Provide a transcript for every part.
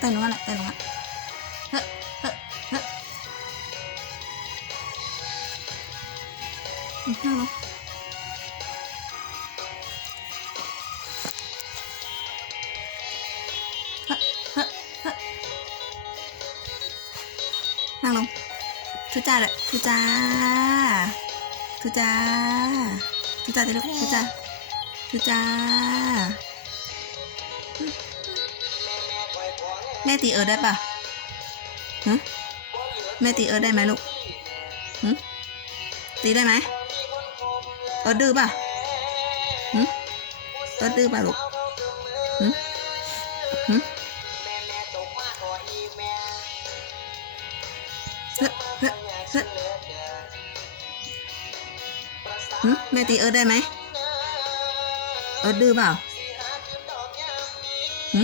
เต้นลงมาแหละเต้นลงมาเฮ้เฮ้เฮ้อืมนั่งลงเฮ้เฮ้เฮ้นั่งลงทุจ้าเลยทุจ้าทุจ้าทุจ้าเดี๋ยวลูกทุจ้าทุจ้า แม่ตีเอิร์ธได้ปะฮะแม่ตีเอิร์ธได้ไหมลูกหึตีได้ไหมเอิร์ธดื้อปะหึเอิร์ธดื้อปะลูกหึฮึแม่ตีเอิร์ธได้ไหมเอิร์ธดื้อเปล่าหึ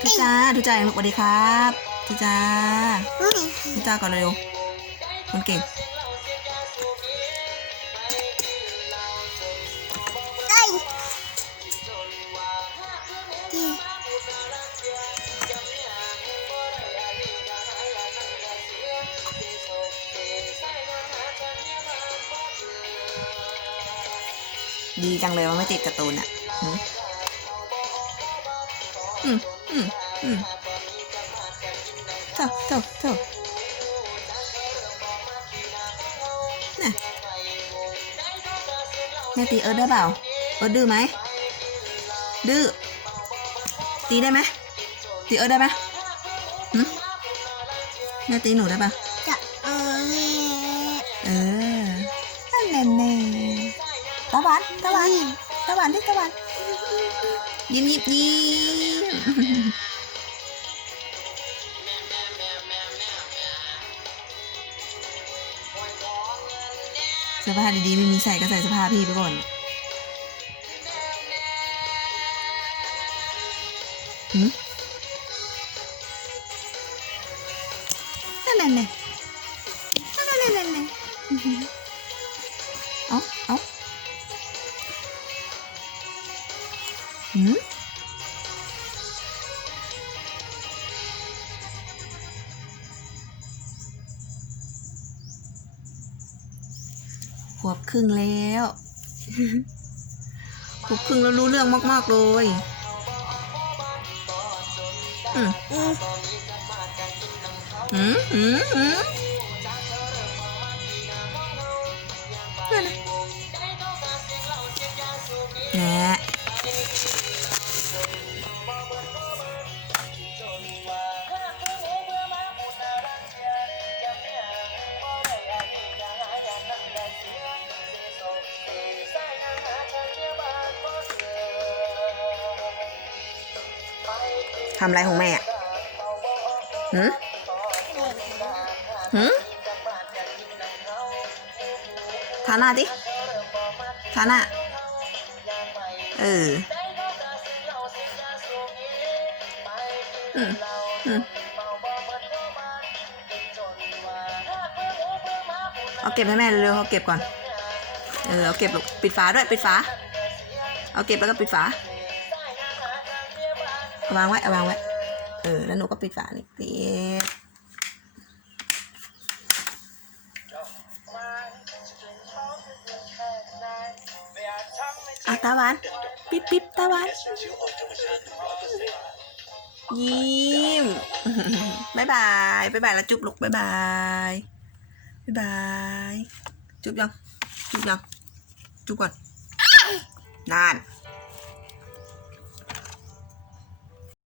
ทุจ้าทุจ้าสวัสดีครับทุจ้าทุจ้าก่อนเร็วคนเก่ง ดีจังเลยว่าไม่ติดการ์ตูนอะหืมอืมอืมอืมเท่าเท่าเท่าน่ะแม่ตีเอิร์ธได้เปล่า เอิร์ธดื้อไหม ดื้อ ตีได้ไหมตีเอิร์ธได้ไหมหืมแม่ตีหนูได้ปะ วันตะวันตะวันดิตะวันยิ้มยิ้มยิ้มเสื้อผ้าดีๆไม่มีใส่ก็ใส่เสื้อผ้าพี่ไปก่อนหืมนั่นแน่แน่นั่นแน่แน่แน่อื้อหือเอาเอา หืมขวบครึ่งแล้วขวบครึ่งแล้วรู้เรื่องมาก ๆ เลย อืมอืมหืมหืมำอะไรของแม่อืมหืมทาหน้าดิทาหน้า เอออืมอืมเอาเก็บให้แม่เร็วๆเอาเก็บก่อน เออ เอาเก็บลูกปิดฝาด้วย ปิดฝา เอาเก็บแล้วก็ปิดฝา วางไว้เอาวางไว้ เออ แล้วหนูก็ปิดฝานี่ปิดอะตาหวาน ปิ๊บปิ๊บตาหวาน ยิ้มบายบายบายบายแล้วจุ๊บลูกบายบายบายบาย จุ๊บยัง จุ๊บยัง จุ๊บก่อนนาน